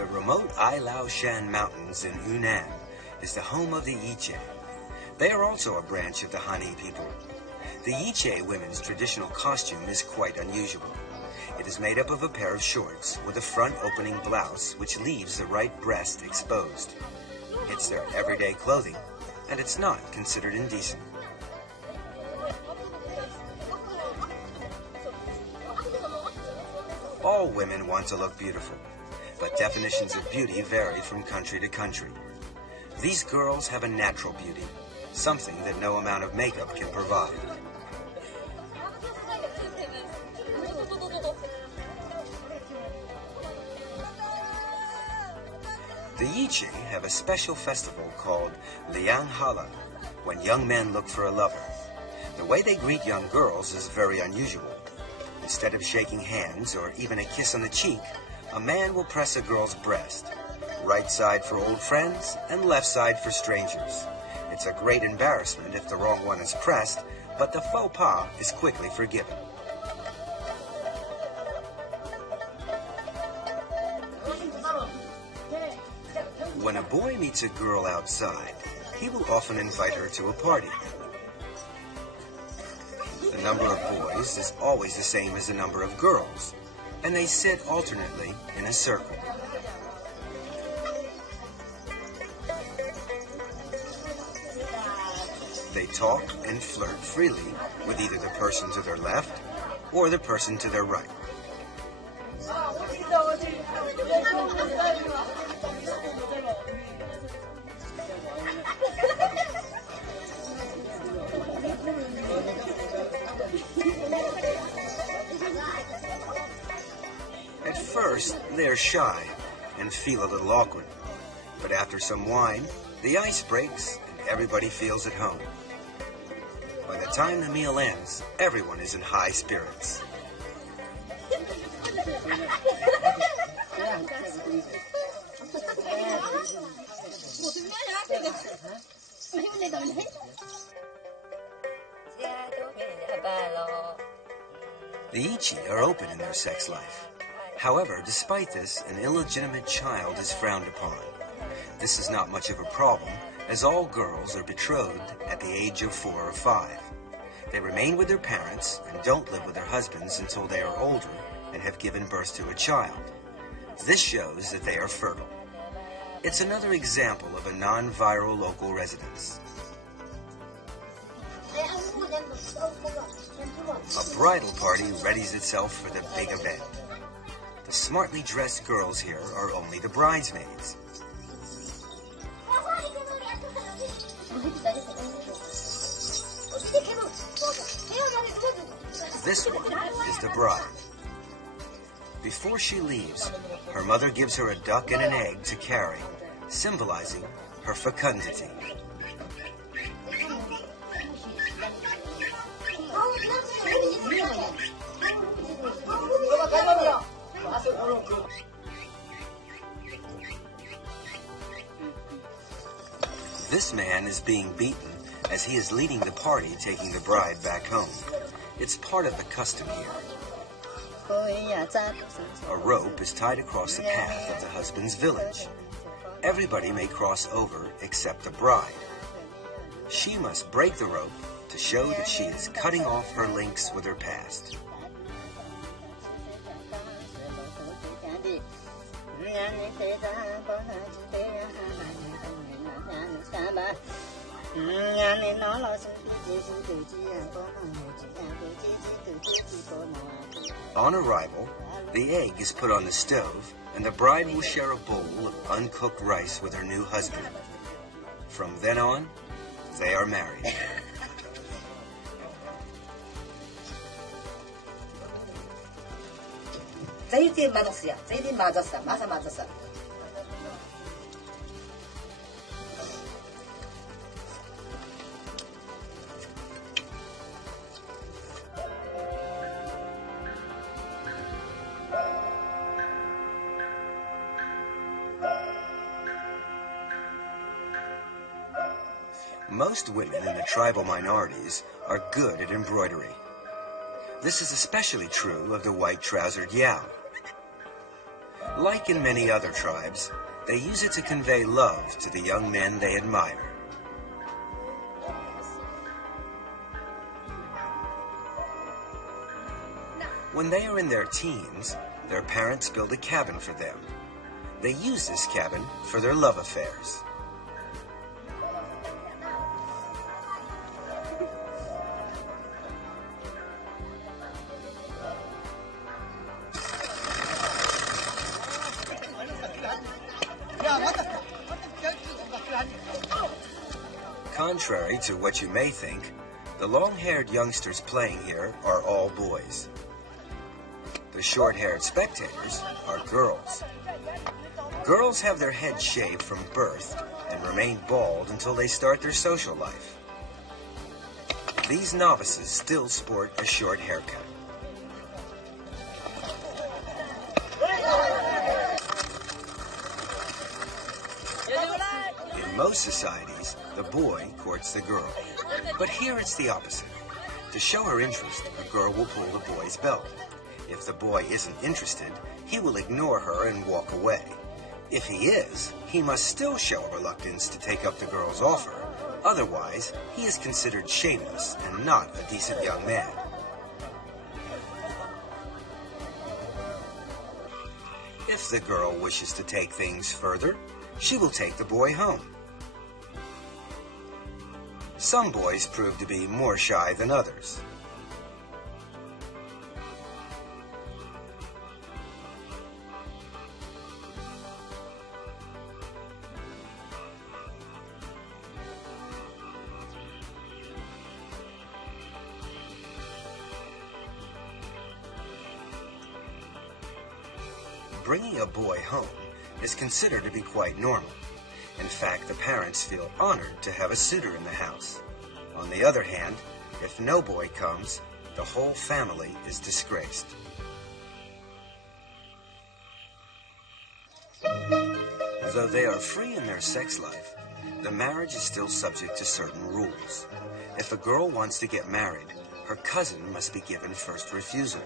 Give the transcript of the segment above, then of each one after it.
The remote Ailaoshan Mountains in Yunnan is the home of the Yiche. They are also a branch of the Han people. The Yiche women's traditional costume is quite unusual. It is made up of a pair of shorts with a front opening blouse which leaves the right breast exposed. It's their everyday clothing, and it's not considered indecent. All women want to look beautiful, but definitions of beauty vary from country to country. These girls have a natural beauty, something that no amount of makeup can provide. The Yiche have a special festival called Liang Hala, when young men look for a lover. The way they greet young girls is very unusual. Instead of shaking hands or even a kiss on the cheek, a man will press a girl's breast. Right side for old friends and left side for strangers. It's a great embarrassment if the wrong one is pressed, but the faux pas is quickly forgiven. When a boy meets a girl outside, he will often invite her to a party. The number of boys is always the same as the number of girls, and they sit alternately in a circle. They talk and flirt freely with either the person to their left or the person to their right. At first, they're shy and feel a little awkward, but after some wine, the ice breaks and everybody feels at home. By the time the meal ends, everyone is in high spirits. The Yiche are open in their sex life. However, despite this, an illegitimate child is frowned upon. This is not much of a problem, as all girls are betrothed at the age of 4 or 5. They remain with their parents and don't live with their husbands until they are older and have given birth to a child. This shows that they are fertile. It's another example of a non-viral local residence. A bridal party readies itself for the big event. The smartly dressed girls here are only the bridesmaids. This one is the bride. Before she leaves, her mother gives her a duck and an egg to carry, symbolizing her fecundity. This man is being beaten as he is leading the party taking the bride back home. It's part of the custom here. A rope is tied across the path of the husband's village. Everybody may cross over except the bride. She must break the rope to show that she is cutting off her links with her past. On arrival, the egg is put on the stove, and the bride will share a bowl of uncooked rice with her new husband. From then on, they are married. Most women in the tribal minorities are good at embroidery. This is especially true of the white-trousered Yao. Like in many other tribes, they use it to convey love to the young men they admire. When they are in their teens, their parents build a cabin for them. They use this cabin for their love affairs. Contrary to what you may think, the long-haired youngsters playing here are all boys. The short-haired spectators are girls. Girls have their heads shaved from birth and remain bald until they start their social life. These novices still sport a short haircut. In most societies, the boy courts the girl. But here it's the opposite. To show her interest, a girl will pull the boy's belt. If the boy isn't interested, he will ignore her and walk away. If he is, he must still show a reluctance to take up the girl's offer. Otherwise, he is considered shameless and not a decent young man. If the girl wishes to take things further, she will take the boy home. Some boys prove to be more shy than others. Bringing a boy home is considered to be quite normal. In fact, the parents feel honored to have a suitor in the house. On the other hand, if no boy comes, the whole family is disgraced. Though they are free in their sex life, the marriage is still subject to certain rules. If a girl wants to get married, her cousin must be given first refusal.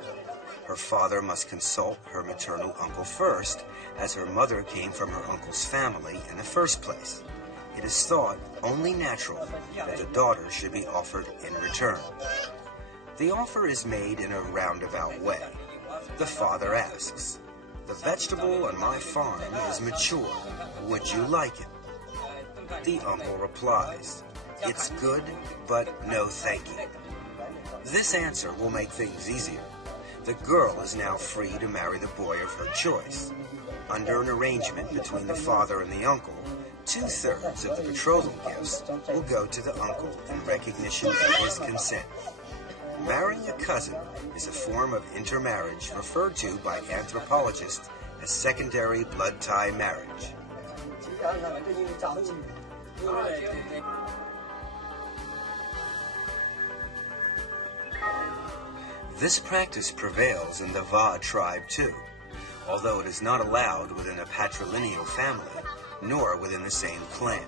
Her father must consult her maternal uncle first, as her mother came from her uncle's family in the first place. It is thought only natural that the daughter should be offered in return. The offer is made in a roundabout way. The father asks, "The vegetable on my farm is mature. Would you like it?" The uncle replies, "It's good, but no thank you." This answer will make things easier. The girl is now free to marry the boy of her choice. Under an arrangement between the father and the uncle, 2/3 of the betrothal gifts will go to the uncle in recognition of his consent. Marrying a cousin is a form of intermarriage referred to by anthropologists as secondary blood tie marriage. This practice prevails in the Va tribe too, although it is not allowed within a patrilineal family, nor within the same clan.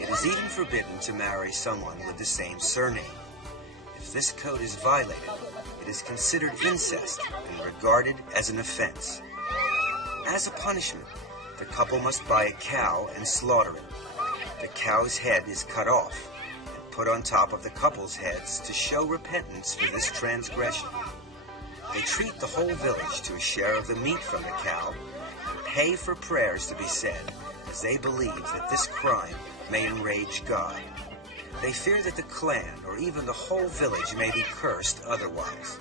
It is even forbidden to marry someone with the same surname. If this code is violated, it is considered incest and regarded as an offense. As a punishment, the couple must buy a cow and slaughter it. The cow's head is cut off and put on top of the couple's heads to show repentance for this transgression. They treat the whole village to a share of the meat from the cow and pay for prayers to be said, as they believe that this crime may enrage God. They fear that the clan or even the whole village may be cursed otherwise.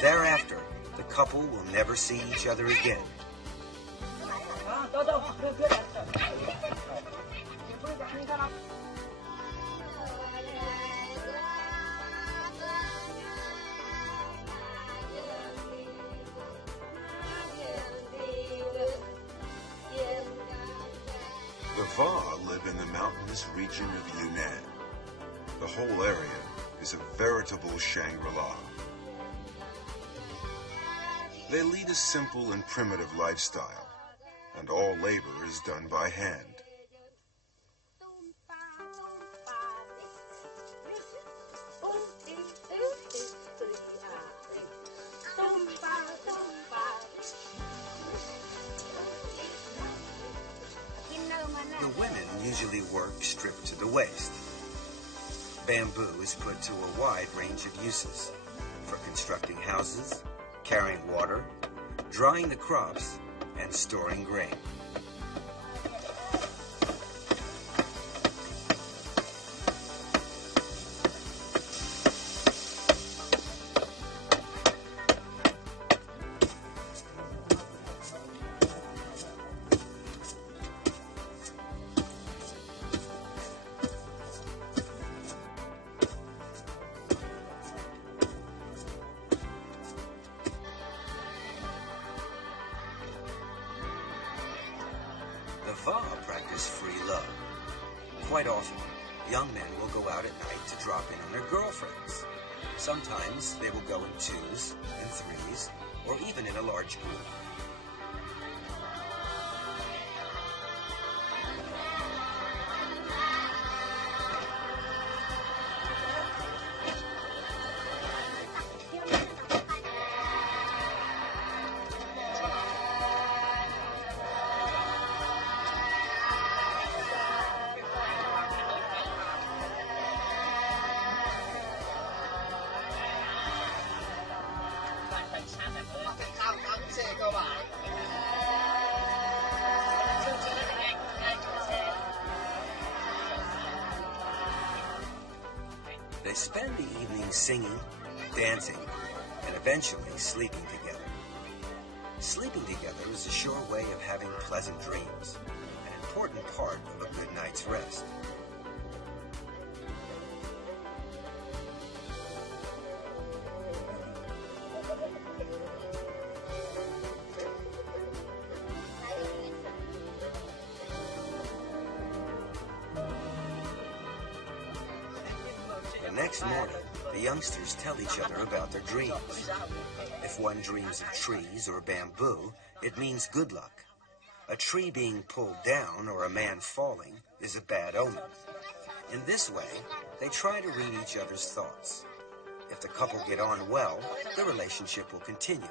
Thereafter, the couple will never see each other again. The Va live in the mountainous region of Yunnan. The whole area is a veritable Shangri-La. They lead a simple and primitive lifestyle, and all labor is done by hand. The women usually work stripped to the waist. Bamboo is put to a wide range of uses for constructing houses, carrying water, drying the crops, and storing grain. The Va practice free love. Quite often, young men will go out at night to drop in on their girlfriends. Sometimes they will go in twos and threes, or even in a large group. They spend the evening singing, dancing, and eventually sleeping together. Sleeping together is a sure way of having pleasant dreams, an important part of a good night's rest. The next morning, the youngsters tell each other about their dreams. If one dreams of trees or bamboo, it means good luck. A tree being pulled down or a man falling is a bad omen. In this way, they try to read each other's thoughts. If the couple get on well, the relationship will continue.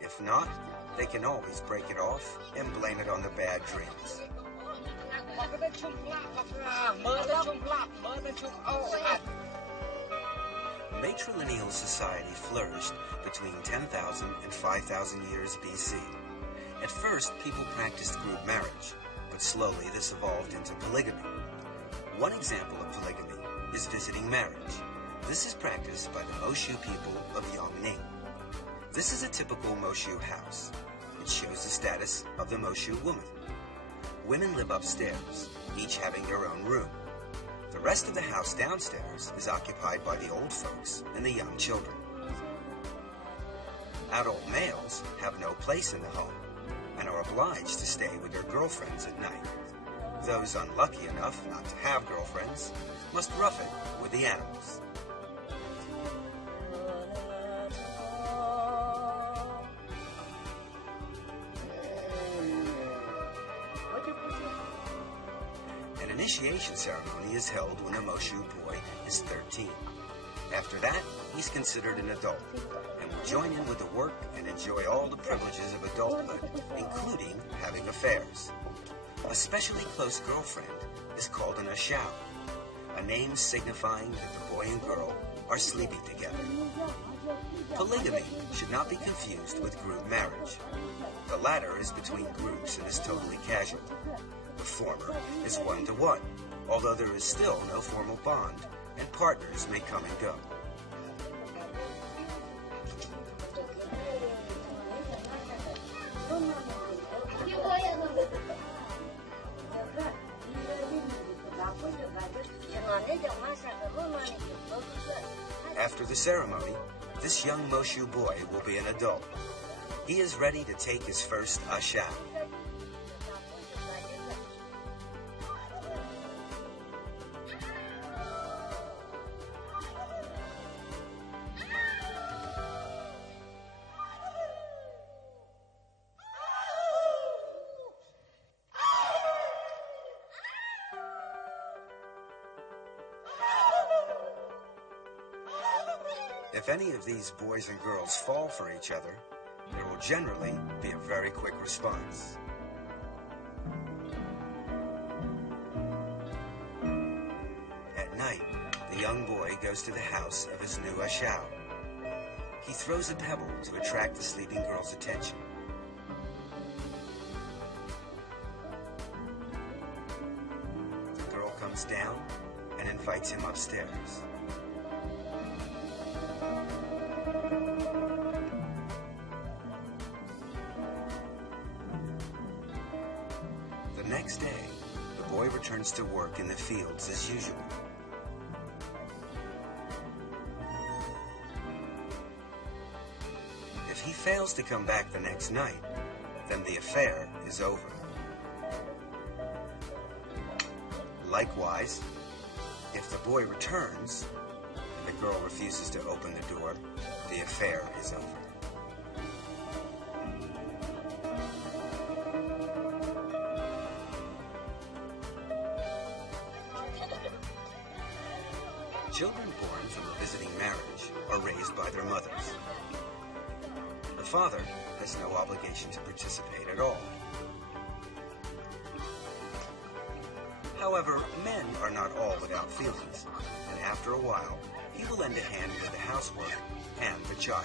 If not, they can always break it off and blame it on the bad dreams. Matrilineal society flourished between 10,000 and 5,000 years BC. At first, people practiced group marriage, but slowly this evolved into polygamy. One example of polygamy is visiting marriage. This is practiced by the Moshu people of Yongning. This is a typical Moshu house. It shows the status of the Moshu woman. Women live upstairs, each having their own room. The rest of the house downstairs is occupied by the old folks and the young children. Adult males have no place in the home and are obliged to stay with their girlfriends at night. Those unlucky enough not to have girlfriends must rough it with the animals. An initiation ceremony is held when a Moshu boy is 13. After that, he's considered an adult and will join in with the work and enjoy all the privileges of adulthood, including having affairs. A specially close girlfriend is called an ashao, a name signifying that the boy and girl are sleeping together. Polygamy should not be confused with group marriage. The latter is between groups and is totally casual. The former is one-to-one, although there is still no formal bond, and partners may come and go. After the ceremony, this young Moshu boy will be an adult. He is ready to take his first ashao. If any of these boys and girls fall for each other, there will generally be a very quick response. night, the young boy goes to the house of his new ashao. He throws a pebble to attract the sleeping girl's attention. The girl comes down and invites him upstairs. The next day, the boy returns to work in the fields as usual. If he fails to come back the next night, then the affair is over. Likewise, if the boy returns and the girl refuses to open the door, the affair is over. Children born from a visiting marriage are raised by their mothers. The father has no obligation to participate at all. However, men are not all without feelings, and after a while, he will lend a hand with the housework and the child.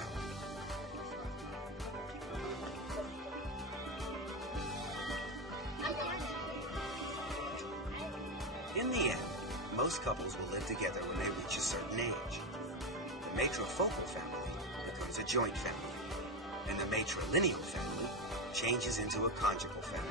In the end, most couples will live together when they reach a certain age. The matrifocal family becomes a joint family, and the matrilineal family changes into a conjugal family.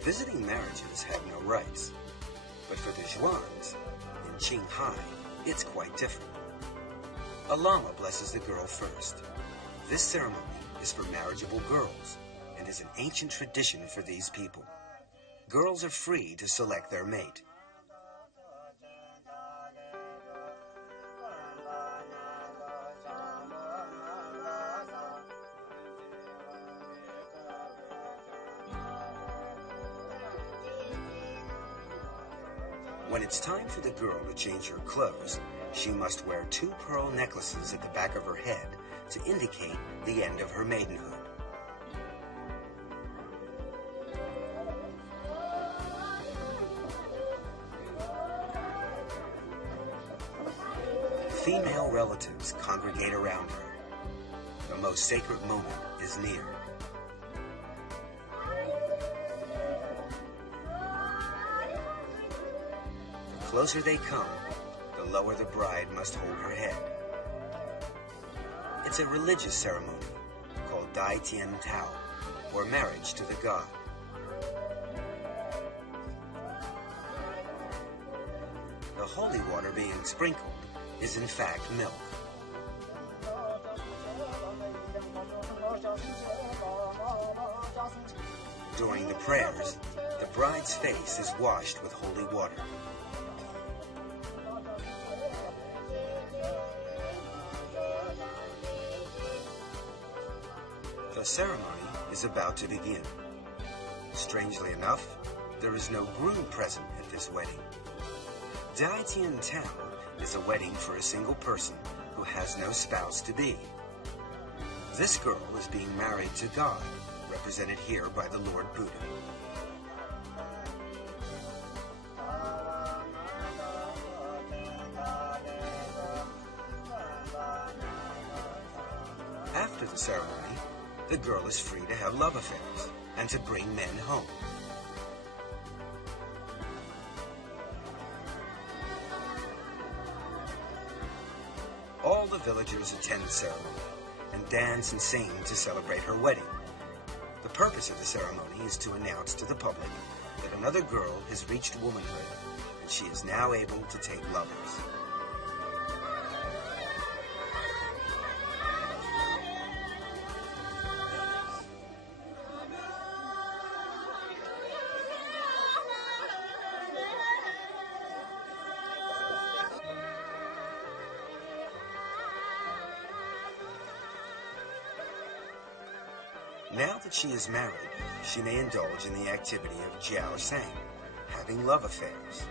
Visiting marriages have no rights, but for the Zhuans in Qinghai, it's quite different. A lama blesses the girl first. This ceremony is for marriageable girls and is an ancient tradition for these people. Girls are free to select their mate. When it's time for the girl to change her clothes, she must wear 2 pearl necklaces at the back of her head to indicate the end of her maidenhood. Female relatives congregate around her. The most sacred moment is near. The closer they come, the lower the bride must hold her head. It's a religious ceremony called Dai Tian Tao, or marriage to the god. The holy water being sprinkled is in fact milk. During the prayers, the bride's face is washed with holy water. The ceremony is about to begin. Strangely enough, there is no groom present at this wedding. Dai Tian Tao is a wedding for a single person who has no spouse to be. This girl is being married to God, represented here by the Lord Buddha. After the ceremony, the girl is free to have love affairs and to bring men home. All the villagers attend the ceremony and dance and sing to celebrate her wedding. The purpose of the ceremony is to announce to the public that another girl has reached womanhood and she is now able to take lovers. Now that she is married, she may indulge in the activity of jiao sang, having love affairs.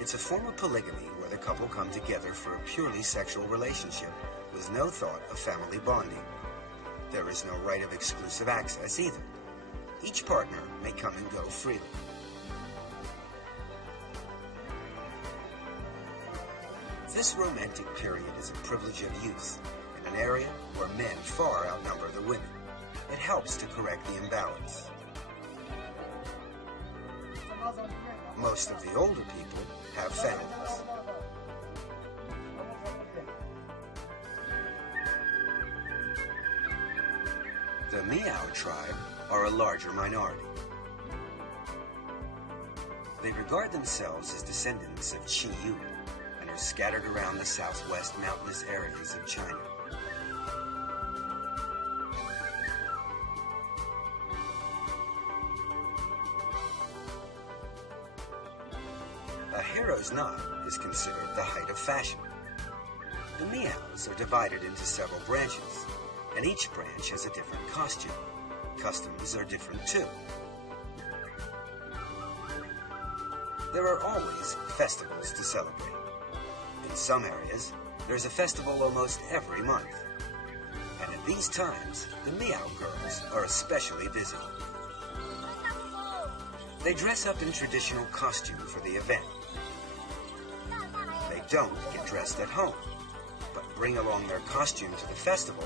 It's a form of polygamy where the couple come together for a purely sexual relationship with no thought of family bonding. There is no right of exclusive access either. Each partner may come and go freely. This romantic period is a privilege of youth in an area where men far outnumber the women. It helps to correct the imbalance. Most of the older people have families. The Miao tribe are a larger minority. They regard themselves as descendants of Qi Yu and are scattered around the southwest mountainous areas of China. A hero's knot is considered the height of fashion. The Miaos are divided into several branches, and each branch has a different costume. Customs are different too. There are always festivals to celebrate. In some areas, there's a festival almost every month. And at these times, the Miao girls are especially busy. They dress up in traditional costume for the event. They don't get dressed at home, but bring along their costume to the festival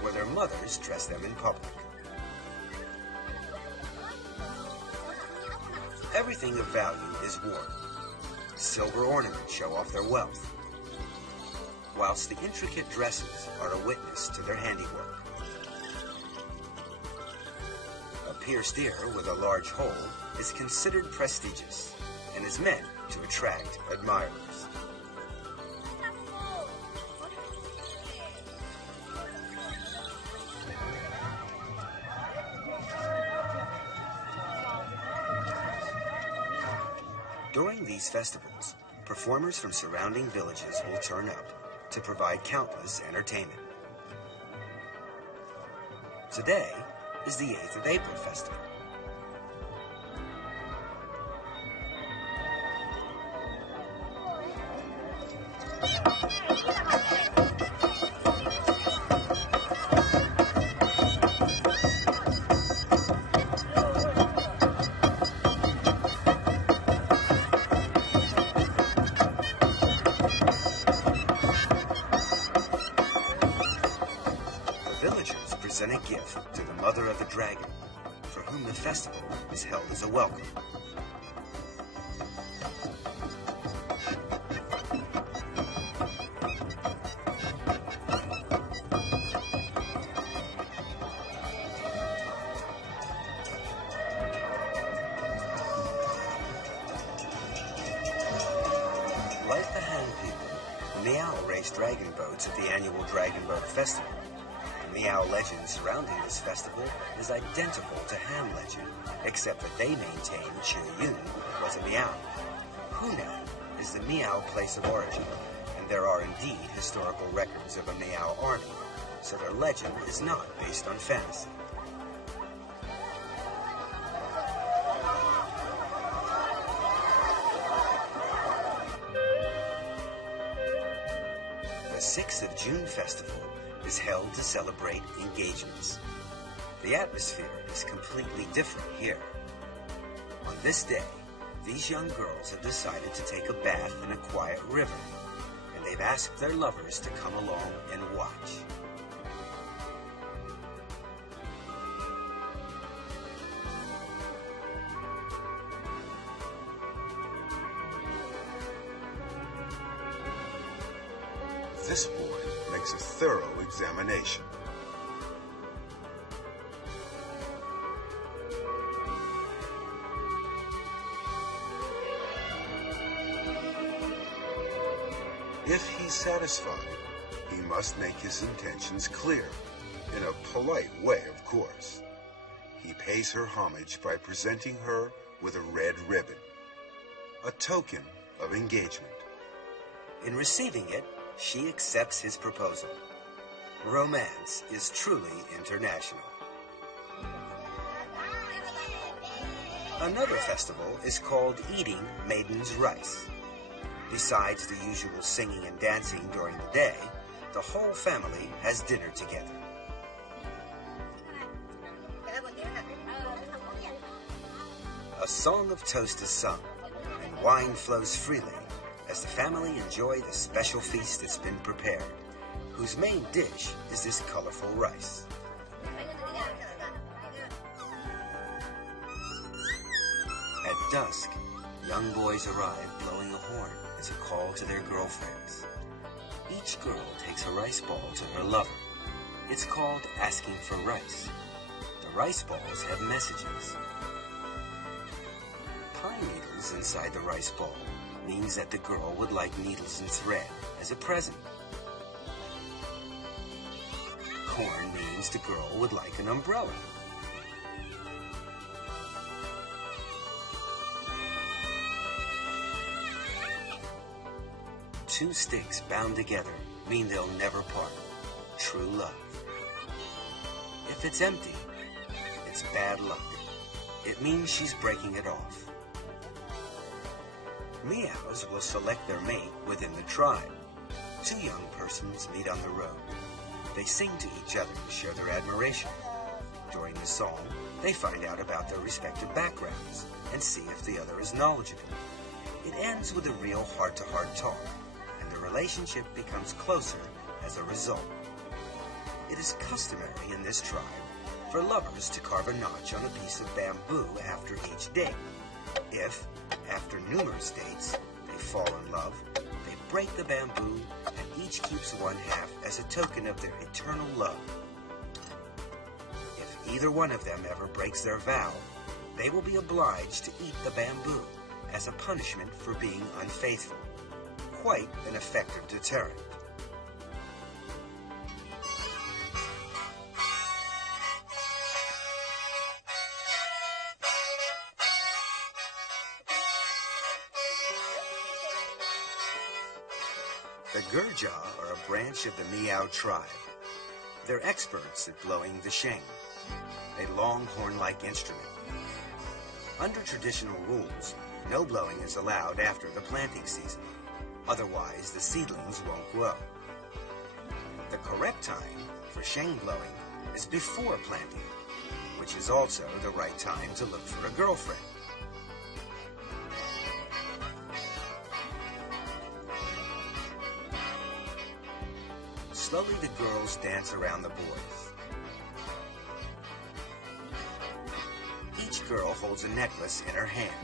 where their mothers dress them in public. Everything of value is worn. Silver ornaments show off their wealth, whilst the intricate dresses are a witness to their handiwork. A pierced ear with a large hole is considered prestigious and is meant to attract admirers. During these festivals, performers from surrounding villages will turn up to provide countless entertainment. Today is the 8th of April festival. Villagers present a gift to the mother of the dragon, for whom the festival is held as a welcome. Like the Han people, Miao race dragon boats at the annual Dragon Boat Festival. The Miao legend surrounding this festival is identical to Han legend, except that they maintain Qi Yun was a Miao. Hunan is the Miao place of origin, and there are indeed historical records of a Miao army, so their legend is not based on fantasy. The 6th of June festival is held to celebrate engagements. The atmosphere is completely different here. On this day, these young girls have decided to take a bath in a quiet river, and they've asked their lovers to come along and watch. This boy makes a thorough examination. If he's satisfied, he must make his intentions clear, in a polite way, of course. He pays her homage by presenting her with a red ribbon, a token of engagement. In receiving it, she accepts his proposal. Romance is truly international. Another festival is called Eating Maiden's Rice. Besides the usual singing and dancing during the day, the whole family has dinner together. A song of toast is sung, and wine flows freely as the family enjoy the special feast that's been prepared, whose main dish is this colorful rice. At dusk, young boys arrive blowing a horn as a call to their girlfriends. Each girl takes a rice ball to her lover. It's called asking for rice. The rice balls have messages. Pine needles inside the rice ball means that the girl would like needles and thread as a present. Corn means the girl would like an umbrella. Two sticks bound together mean they'll never part. True love. If it's empty, it's bad luck. It means she's breaking it off. Meows will select their mate within the tribe. Two young persons meet on the road. They sing to each other to show their admiration. During the song, they find out about their respective backgrounds and see if the other is knowledgeable. It ends with a real heart-to-heart talk, and the relationship becomes closer as a result. It is customary in this tribe for lovers to carve a notch on a piece of bamboo after each date. If, after numerous dates, they fall in love, they break the bamboo and each keeps one half as a token of their eternal love. If either one of them ever breaks their vow, they will be obliged to eat the bamboo as a punishment for being unfaithful. Quite an effective deterrent. The Gurja are a branch of the Meow tribe. They're experts at blowing the sheng, a long horn-like instrument. Under traditional rules, no blowing is allowed after the planting season. Otherwise, the seedlings won't grow. The correct time for sheng blowing is before planting, which is also the right time to look for a girlfriend. Slowly, the girls dance around the boys. Each girl holds a necklace in her hand.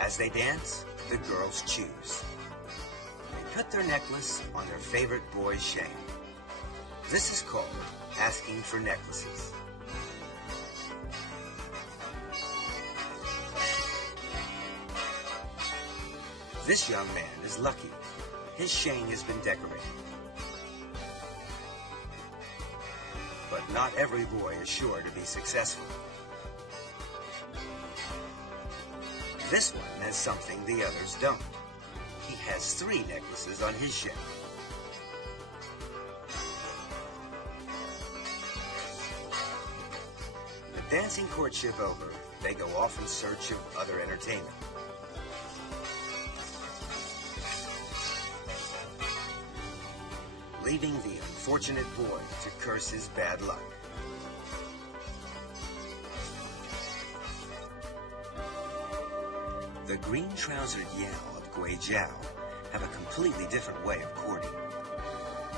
As they dance, the girls choose. They put their necklace on their favorite boy's sheng. This is called asking for necklaces. This young man is lucky. His sheng has been decorated. But not every boy is sure to be successful. This one has something the others don't. He has 3 necklaces on his sheng. The dancing courtship over, they go off in search of other entertainment. Leaving the unfortunate boy to curse his bad luck. The green-trousered Yao of Guijiao have a completely different way of courting.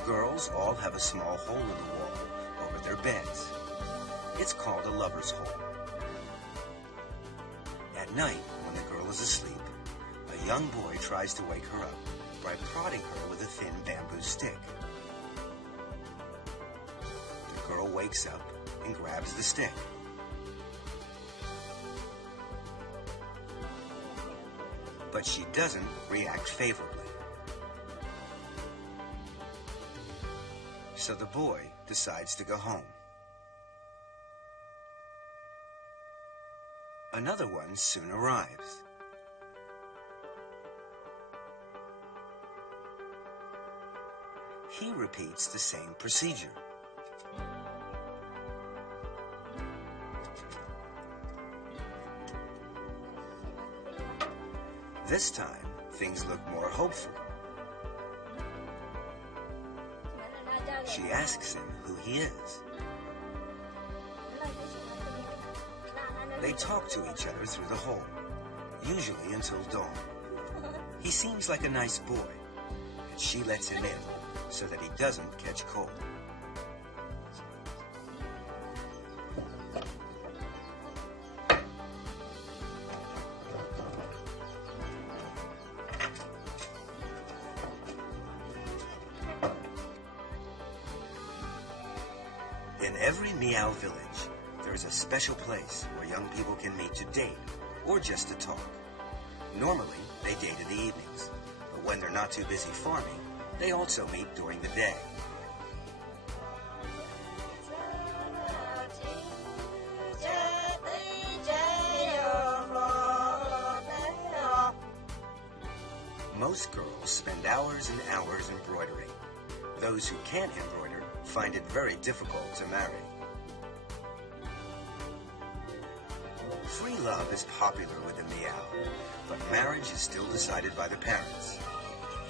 Girls all have a small hole in the wall over their beds. It's called a lover's hole. At night, when the girl is asleep, a young boy tries to wake her up by prodding her with a thin bamboo stick. The girl wakes up and grabs the stick. But she doesn't react favorably. So the boy decides to go home. Another one soon arrives. He repeats the same procedure. This time, things look more hopeful. She asks him who he is. They talk to each other through the hole, usually until dawn. He seems like a nice boy, and she lets him in so that he doesn't catch cold. In every Meow village, there is a special place where young people can meet to date or just to talk. Normally, they date in the evenings, but when they're not too busy farming, they also meet during the day. Most girls spend hours and hours embroidering. Those who can't embroider find it very difficult to marry. Free love is popular with the Meow, but marriage is still decided by the parents.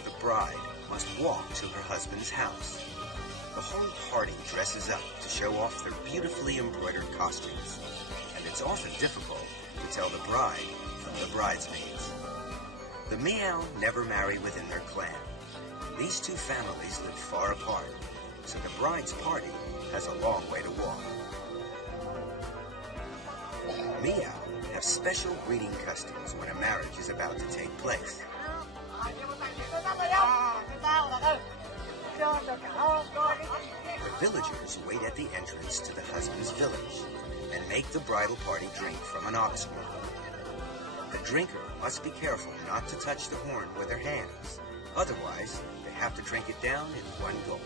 The bride must walk to her husband's house. The whole party dresses up to show off their beautifully embroidered costumes, and it's often difficult to tell the bride from the bridesmaids. The Meow never marry within their clan. These two families live far apart, so the bride's party has a long way to walk. Meow have special greeting customs when a marriage is about to take place. The villagers wait at the entrance to the husband's village and make the bridal party drink from an ox horn. The drinker must be careful not to touch the horn with their hands. Otherwise, they have to drink it down in one gulp.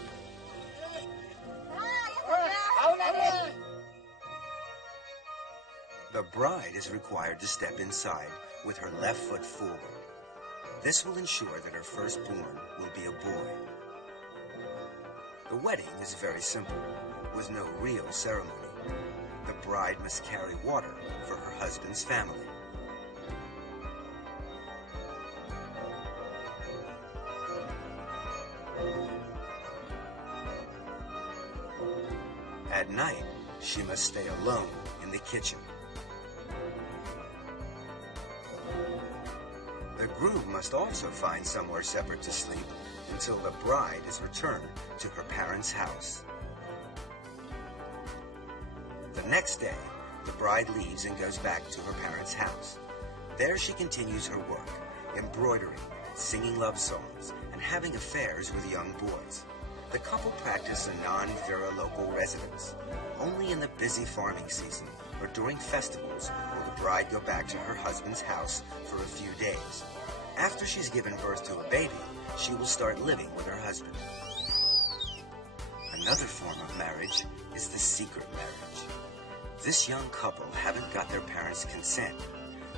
The bride is required to step inside with her left foot forward. This will ensure that her firstborn will be a boy. The wedding is very simple, with no real ceremony. The bride must carry water for her husband's family. At night, she must stay alone in the kitchen. The groom must also find somewhere separate to sleep until the bride is returned to her parents' house. The next day, the bride leaves and goes back to her parents' house. There she continues her work, embroidering, singing love songs, and having affairs with young boys. The couple practice a non-Vera local residence. Only in the busy farming season or during festivals will the bride go back to her husband's house for a few days. After she's given birth to a baby, she will start living with her husband. Another form of marriage is the secret marriage. This young couple haven't got their parents' consent,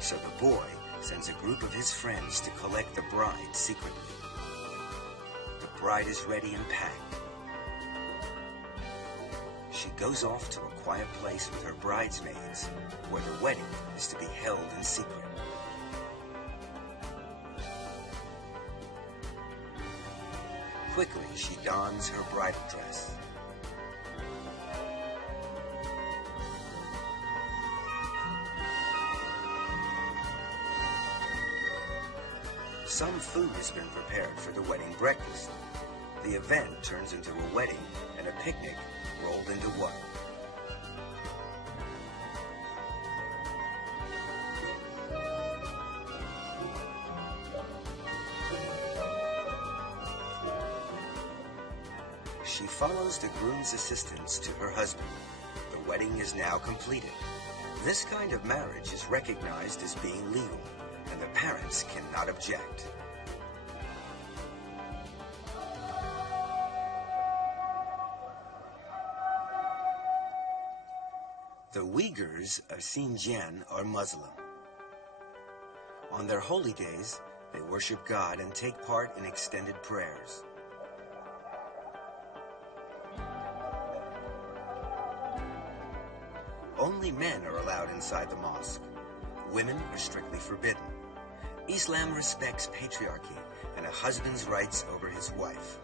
so the boy sends a group of his friends to collect the bride secretly. The bride is ready and packed. She goes off to a quiet place with her bridesmaids, where the wedding is to be held in secret. Quickly, she dons her bridal dress. Some food has been prepared for the wedding breakfast. The event turns into a wedding and a picnic rolled into one. She follows the groom's assistance to her husband. The wedding is now completed. This kind of marriage is recognized as being legal, and the parents cannot object. The Uyghurs of Xinjiang are Muslim. On their holy days, they worship God and take part in extended prayers. Only men are allowed inside the mosque. Women are strictly forbidden. Islam respects patriarchy and a husband's rights over his wife.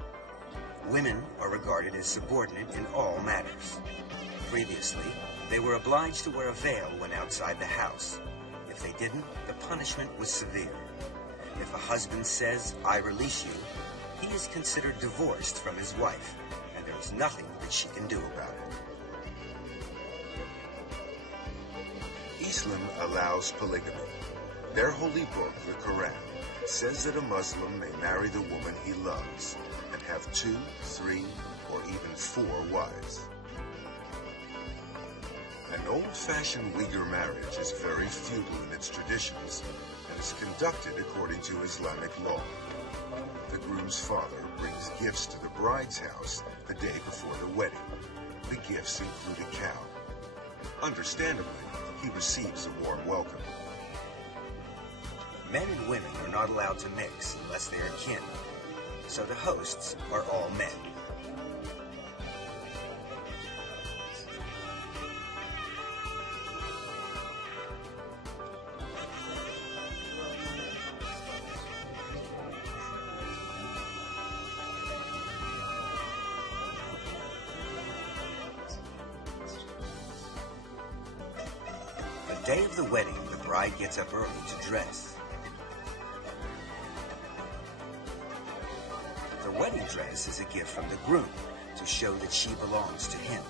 Women are regarded as subordinate in all matters. Previously, they were obliged to wear a veil when outside the house. If they didn't, the punishment was severe. If a husband says, "I release you," he is considered divorced from his wife, and there is nothing that she can do about it. Islam allows polygamy. Their holy book, the Quran, says that a Muslim may marry the woman he loves and have 2, 3, or even 4 wives. An old-fashioned Uyghur marriage is very feudal in its traditions and is conducted according to Islamic law. The groom's father brings gifts to the bride's house the day before the wedding. The gifts include a cow. Understandably, he receives a warm welcome. Men and women are not allowed to mix unless they are kin, so the hosts are all men. The day of the wedding, the bride gets up early to dress. The wedding dress is a gift from the groom to show that she belongs to him.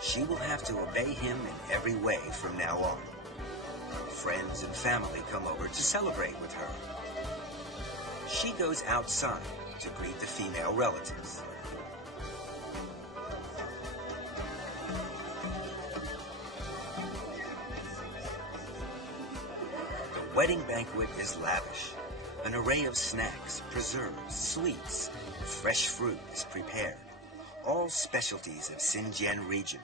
She will have to obey him in every way from now on. Friends and family come over to celebrate with her. She goes outside to greet the female relatives. The wedding banquet is lavish. An array of snacks, preserves, sweets, and fresh fruit is prepared, all specialties of Xinjiang region.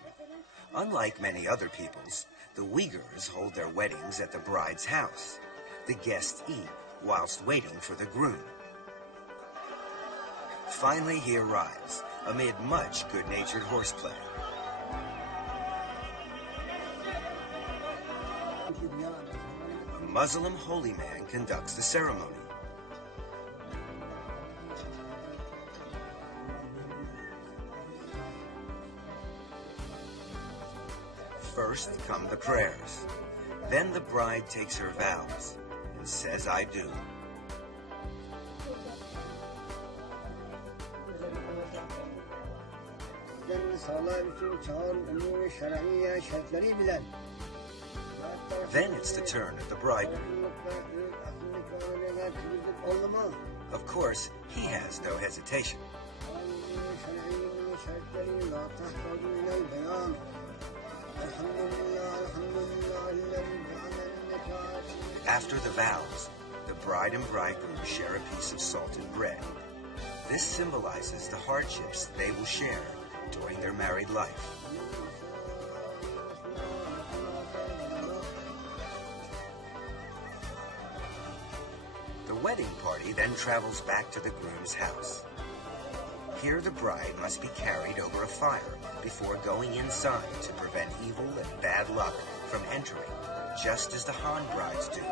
Unlike many other peoples, the Uyghurs hold their weddings at the bride's house. The guests eat whilst waiting for the groom. Finally he arrives, amid much good-natured horseplay. A Muslim holy man conducts the ceremony. First come the prayers. Then the bride takes her vows and says, "I do." Then it's the turn of the bridegroom. Of course, he has no hesitation. After the vows, the bride and bridegroom share a piece of salted bread. This symbolizes the hardships they will share during their married life. The wedding party then travels back to the groom's house. Here the bride must be carried over a fire before going inside to prevent evil and bad luck from entering, just as the Han brides do.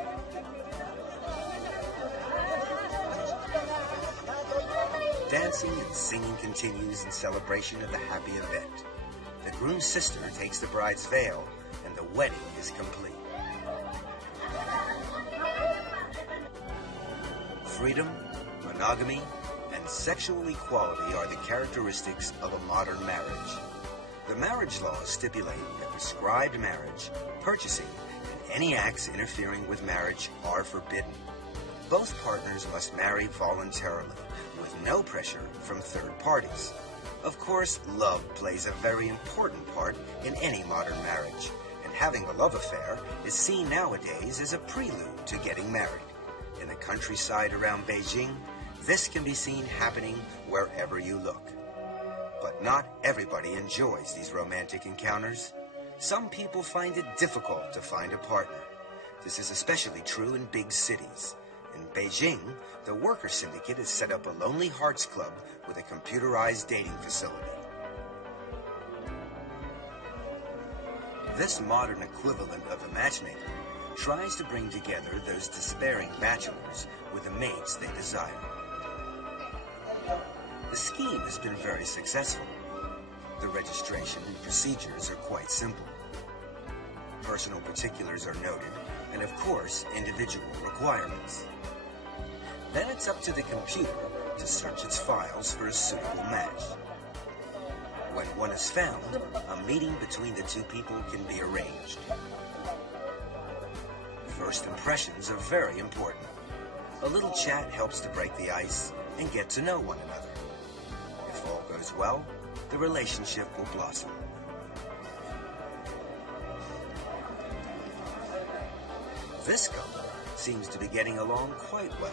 Dancing and singing continues in celebration of the happy event. The groom's sister takes the bride's veil, and the wedding is complete. Freedom, monogamy, and sexual equality are the characteristics of a modern marriage. The marriage laws stipulate that prescribed marriage, purchasing, and any acts interfering with marriage are forbidden. Both partners must marry voluntarily, with no pressure from third parties. Of course, love plays a very important part in any modern marriage, and having a love affair is seen nowadays as a prelude to getting married. In the countryside around Beijing, this can be seen happening wherever you look. But not everybody enjoys these romantic encounters. Some people find it difficult to find a partner. This is especially true in big cities. In Beijing, the worker syndicate has set up a Lonely Hearts Club with a computerized dating facility. This modern equivalent of a matchmaker tries to bring together those despairing bachelors with the mates they desire. The scheme has been very successful. The registration and procedures are quite simple. Personal particulars are noted, and of course, individual requirements. Then it's up to the computer to search its files for a suitable match. When one is found, a meeting between the two people can be arranged. First impressions are very important. A little chat helps to break the ice and get to know one another. If all goes well, the relationship will blossom. This couple seems to be getting along quite well.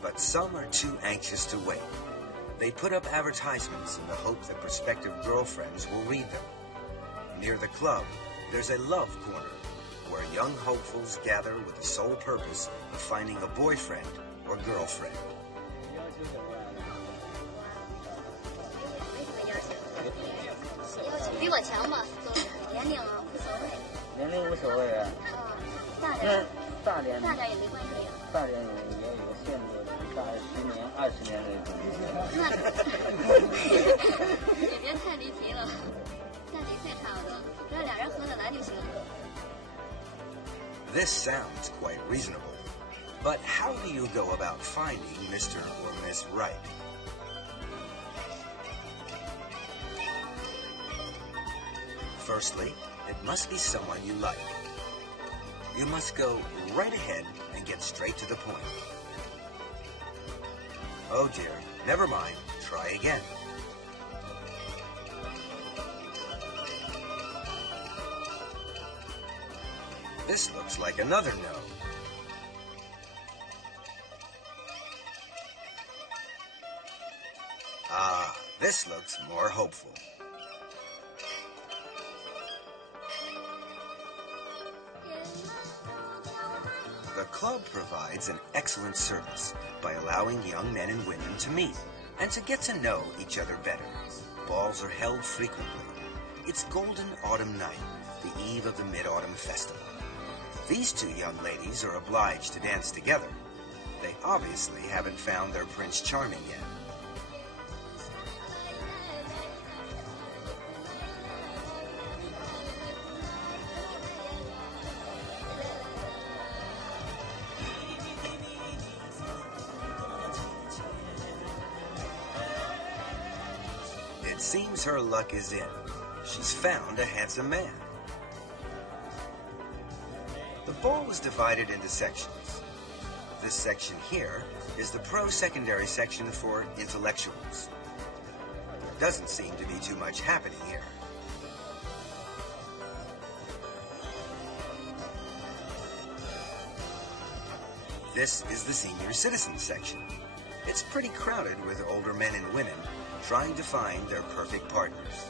But some are too anxious to wait. They put up advertisements in the hope that prospective girlfriends will read them. Near the club, there's a love corner, where young hopefuls gather with the sole purpose of finding a boyfriend or girlfriend. This sounds quite reasonable, but how do you go about finding Mr. or Miss Right? Firstly, it must be someone you like. You must go right ahead and get straight to the point. Oh dear, never mind, try again. This looks like another no. Ah, this looks more hopeful. The club provides an excellent service by allowing young men and women to meet and to get to know each other better. Balls are held frequently. It's Golden Autumn Night, the eve of the Mid-Autumn Festival. These two young ladies are obliged to dance together. They obviously haven't found their Prince Charming yet. It seems her luck is in. She's found a handsome man. The ball is divided into sections. This section here is the pro-secondary section for intellectuals. There doesn't seem to be too much happening here. This is the senior citizen section. It's pretty crowded with older men and women trying to find their perfect partners.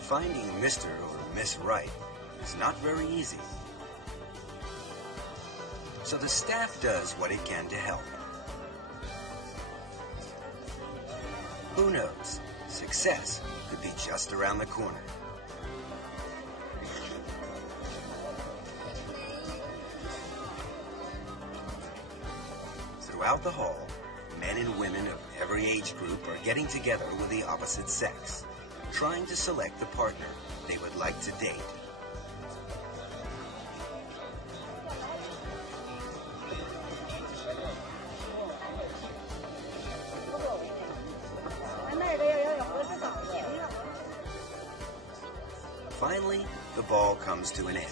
Finding Mr. or Miss Right is not very easy. So the staff does what it can to help. Who knows? Success could be just around the corner. Throughout the hall, men and women of every age group are getting together with the opposite sex, trying to select the partner they would like to date. Finally, the ball comes to an end.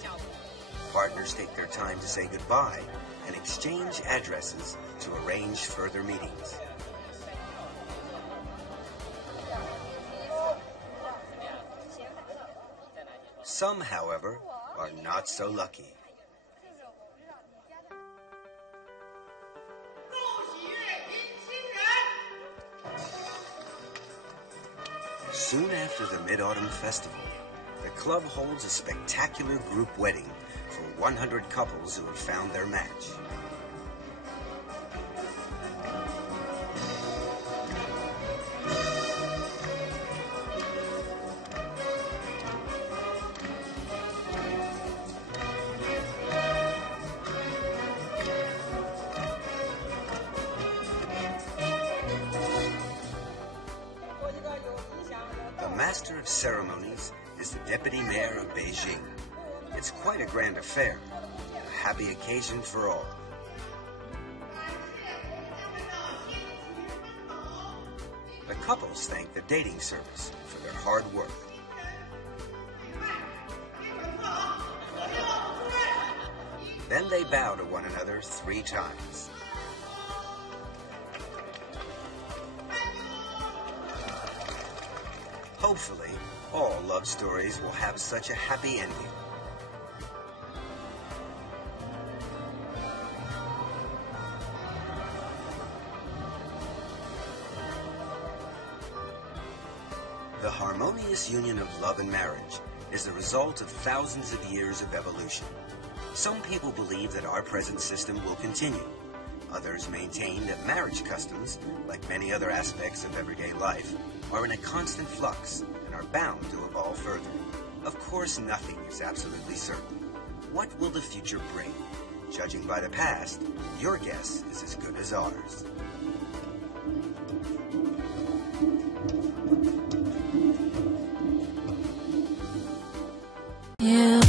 Partners take their time to say goodbye and exchange addresses to arrange further meetings. Some, however, are not so lucky. Soon after the Mid-Autumn Festival, the club holds a spectacular group wedding for 100 couples who have found their match. master of ceremonies is the deputy mayor of Beijing. It's quite a grand affair, a happy occasion for all. The couples thank the dating service for their hard work. Then they bow to one another 3 times. Hopefully, all love stories will have such a happy ending. The harmonious union of love and marriage is the result of thousands of years of evolution. Some people believe that our present system will continue. Others maintain that marriage customs, like many other aspects of everyday life, are in a constant flux and are bound to evolve further. Of course, nothing is absolutely certain. What will the future bring? Judging by the past, your guess is as good as ours. Yeah.